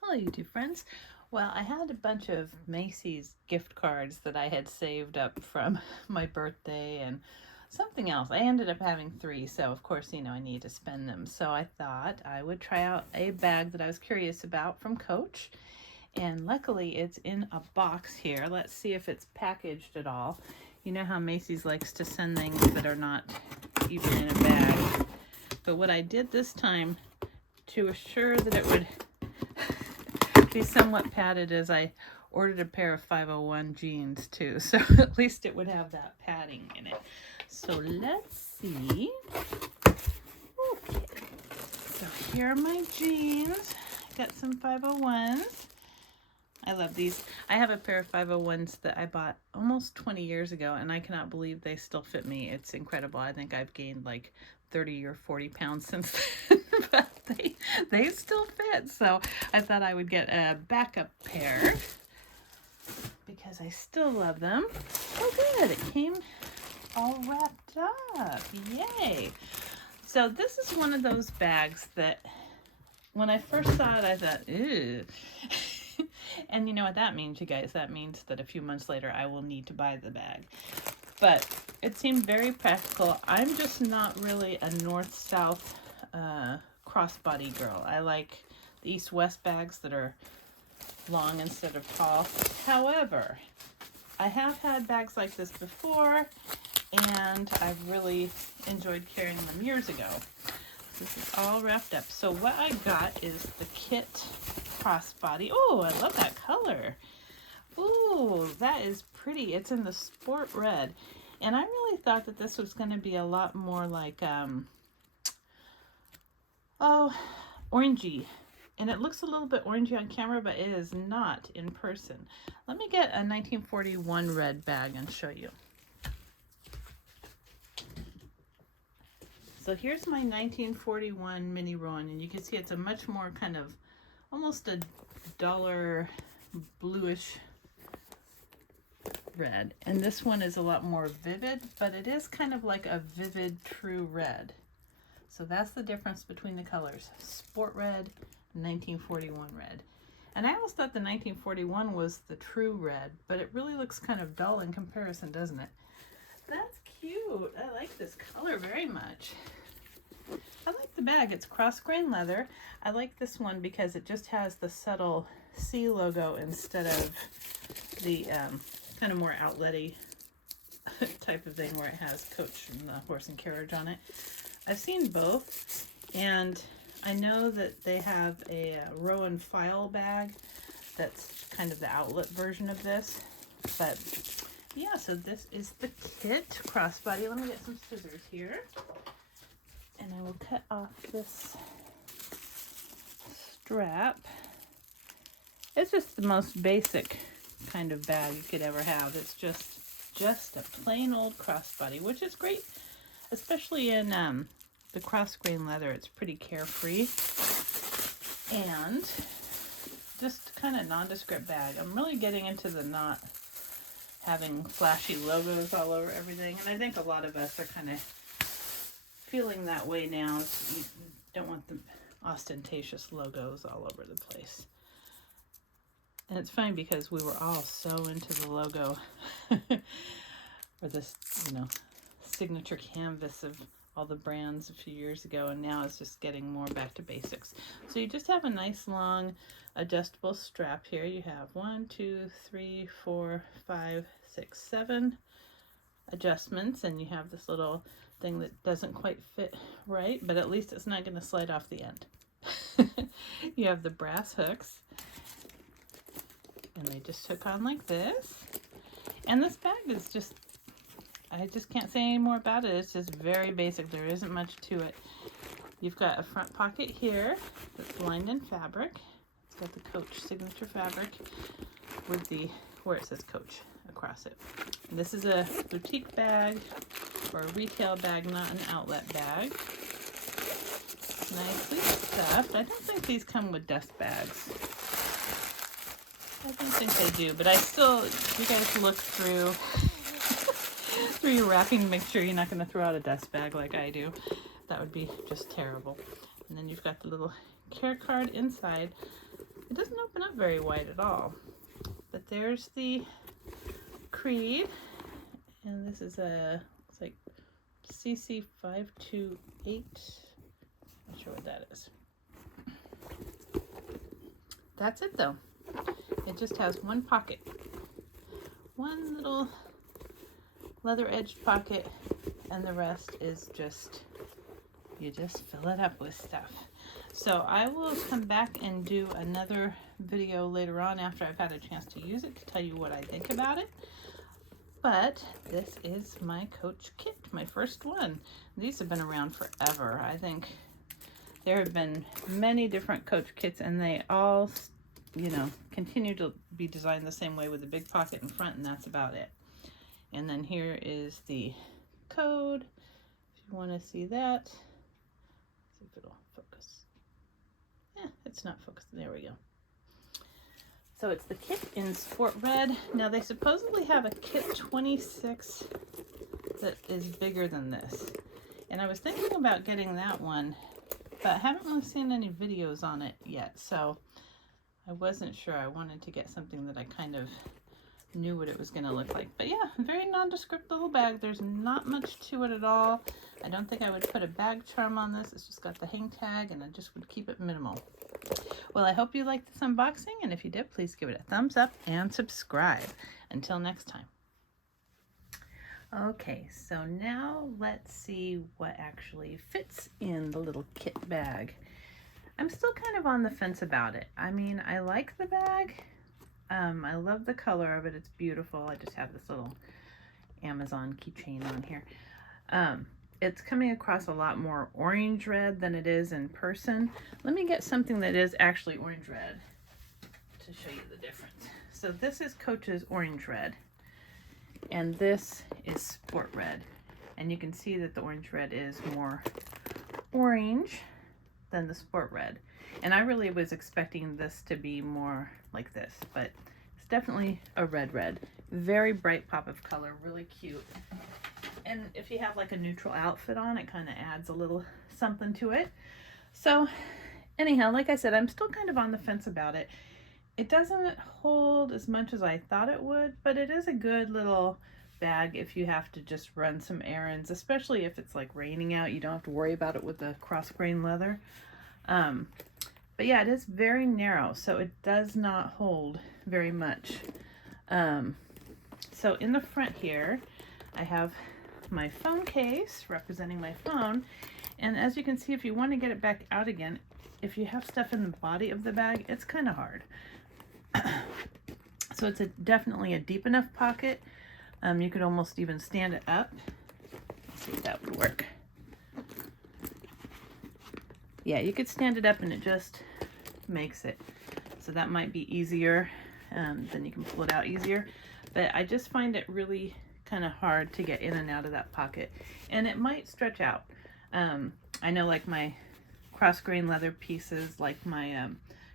Hello YouTube friends. Well, I had a bunch of Macy's gift cards that I had saved up from my birthday and something else. I ended up having 3, so of course, I need to spend them. So I thought I would try out a bag that I was curious about from Coach. And luckily it's in a box here. Let's see if it's packaged at all. You know how Macy's likes to send things that are not even in a bag. But what I did this time to assure that it would be somewhat padded is I ordered a pair of 501 jeans too, so at least it would have that padding in it. So let's see. Okay, so here are my jeans. Got some 501s. I love these. I have a pair of 501s that I bought almost 20 years ago, and I cannot believe they still fit me. It's incredible. I think I've gained like 30 or 40 pounds since then, but they still fit. So I thought I would get a backup pair because I still love them. Oh good, it came all wrapped up. Yay. So this is one of those bags that when I first saw it, I thought, ew. And you know what that means, you guys? That means that a few months later I will need to buy the bag. But it seemed very practical. I'm just not really a north-south crossbody girl. I like the east-west bags that are long instead of tall. However, I have had bags like this before, and I've really enjoyed carrying them years ago. This is all wrapped up. So what I got is the Kitt Crossbody. Oh, I love that color. Ooh, that is pretty. It's in the sport red. And I really thought that this was going to be a lot more like, orangey. And it looks a little bit orangey on camera, but it is not in person. Let me get a 1941 red bag and show you. So here's my 1941 mini Rowan, and you can see it's a much more kind of almost a duller bluish red. And this one is a lot more vivid, but it is kind of like a vivid true red. So that's the difference between the colors. Sport red and 1941 red. And I always thought the 1941 was the true red, but it really looks kind of dull in comparison, doesn't it? That's cute. I like this color very much. I like the bag. It's cross grain leather. I like this one because it just has the subtle C logo instead of the kind of more outlet-y type of thing where it has Coach and the horse and carriage on it. I've seen both, and I know that they have a Rowan file bag that's kind of the outlet version of this. But yeah, so this is the Kitt Crossbody. Let me get some scissors here. And I will cut off this strap. It's just the most basic kind of bag you could ever have. It's just a plain old crossbody, which is great, especially in the cross grain leather. It's pretty carefree and just kind of nondescript bag. I'm really getting into the not having flashy logos all over everything, and I think a lot of us are kind of feeling that way now. You don't want the ostentatious logos all over the place. And it's funny because we were all so into the logo or this, signature canvas of all the brands a few years ago, and now it's just getting more back to basics. So you just have a nice long adjustable strap here. You have 1, 2, 3, 4, 5, 6, 7 adjustments, and you have this little thing that doesn't quite fit right, but at least it's not going to slide off the end. You have the brass hooks, and they just hook on like this. And this bag is just, I just can't say any more about it. It's just very basic. There isn't much to it. You've got a front pocket here that's lined in fabric. It's got the Coach signature fabric with the, where it says Coach across it. And this is a boutique bag or a retail bag, not an outlet bag. Nicely stuffed. I don't think these come with dust bags. I don't think they do, but I still, you guys look through through your wrapping to make sure you're not going to throw out a dust bag like I do. That would be just terrible. And then you've got the little care card inside. It doesn't open up very wide at all. But there's the Creed. And this is a, it's like CC528. Not sure what that is. That's it though. It just has one pocket. One little leather edged pocket, and the rest is just, you just fill it up with stuff. So I will come back and do another video later on after I've had a chance to use it to tell you what I think about it. But this is my Coach Kitt, my first one. These have been around forever. I think there have been many different Coach Kitts, and they all, you know, continue to be designed the same way with the big pocket in front, and that's about it. And then here is the code, if you want to see that. Let's see if it'll focus. It's not focused. There we go. So it's the Kitt in Sport Red. Now they supposedly have a Kitt 26 that is bigger than this. And I was thinking about getting that one, but I haven't really seen any videos on it yet. So I wasn't sure. I wanted to get something that I kind of knew what it was going to look like. But yeah, very nondescript little bag. There's not much to it at all. I don't think I would put a bag charm on this. It's just got the hang tag, and I just would keep it minimal. Well, I hope you liked this unboxing, and if you did, please give it a thumbs up and subscribe. Until next time. Okay, so now let's see what actually fits in the little Kitt bag. I'm still kind of on the fence about it. I mean, I like the bag. I love the color of it. It's beautiful. I just have this little Amazon keychain on here. It's coming across a lot more orange red than it is in person. Let me get something that is actually orange red to show you the difference. So this is Coach's orange red, and this is Sport Red. And you can see that the orange red is more orange than the Sport Red. And I really was expecting this to be more like this, but it's definitely a red. Very bright pop of color, really cute. And if you have like a neutral outfit on, it kind of adds a little something to it. So anyhow, like I said, I'm still kind of on the fence about it. It doesn't hold as much as I thought it would, but it is a good little bag if you have to just run some errands, especially if it's like raining out. You don't have to worry about it with the cross-grain leather. But yeah, it is very narrow, so it does not hold very much. So in the front here, I have my phone case representing my phone. And as you can see, if you want to get it back out again, if you have stuff in the body of the bag, it's kind of hard. So it's definitely a deep enough pocket. You could almost even stand it up. Let's see if that would work. Yeah, you could stand it up and it just makes it. So that might be easier. Then you can pull it out easier. But I just find it really kind of hard to get in and out of that pocket. And it might stretch out. I know like my cross-grain leather pieces, like my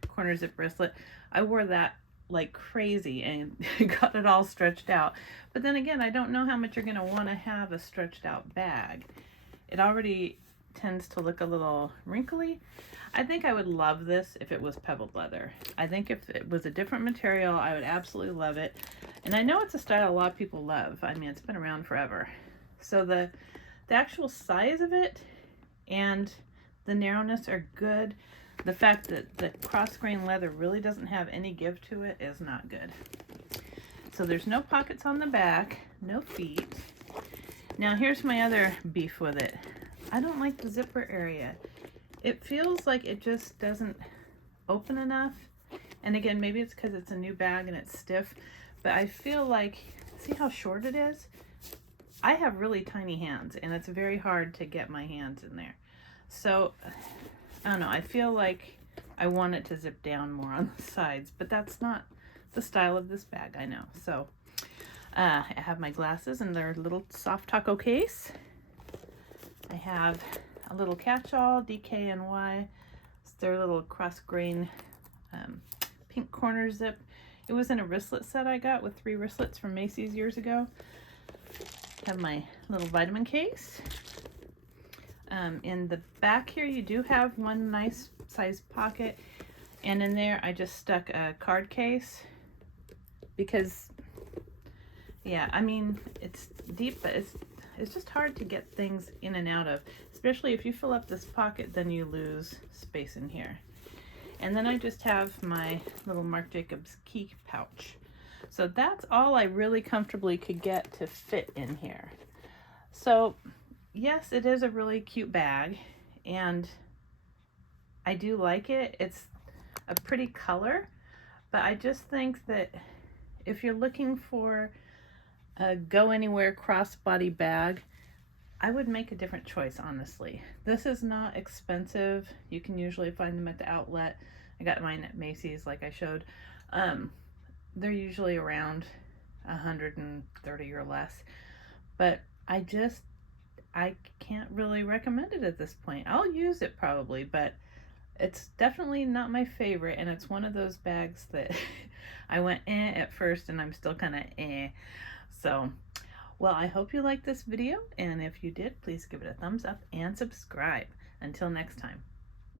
corner zip bracelet, I wore that like crazy and got it all stretched out. But then again, I don't know how much you're going to want to have a stretched out bag. It already tends to look a little wrinkly. I think I would love this if it was pebbled leather. I think if it was a different material, I would absolutely love it. And I know it's a style a lot of people love. I mean, it's been around forever. So the actual size of it and the narrowness are good. The fact that the cross-grain leather really doesn't have any give to it is not good. So there's no pockets on the back, no feet. Now here's my other beef with it. I don't like the zipper area. It feels like it just doesn't open enough. And again, maybe it's because it's a new bag and it's stiff, but I feel like, see how short it is? I have really tiny hands and it's very hard to get my hands in there. So, I don't know, I feel like I want it to zip down more on the sides, but that's not the style of this bag, I know. So, I have my glasses in their little soft taco case. I have a little catch-all, DKNY. It's their little cross-grain pink corner zip. It was in a wristlet set I got with 3 wristlets from Macy's years ago. have my little vitamin case. In the back here, you do have one nice size pocket, and in there I just stuck a card case because, yeah, I mean, it's deep, but it's just hard to get things in and out of, especially if you fill up this pocket, then you lose space in here. And then I just have my little Marc Jacobs key pouch. So that's all I really comfortably could get to fit in here. So yes, it is a really cute bag, and I do like it. It's a pretty color, but I just think that if you're looking for a go anywhere crossbody bag, I would make a different choice, honestly. This is not expensive. You can usually find them at the outlet. I got mine at Macy's, like I showed. They're usually around $130 or less, but I can't really recommend it at this point. I'll use it probably, but it's definitely not my favorite, and it's one of those bags that I went at first, and I'm still kind of So, well, I hope you liked this video, and if you did, please give it a thumbs up and subscribe. Until next time.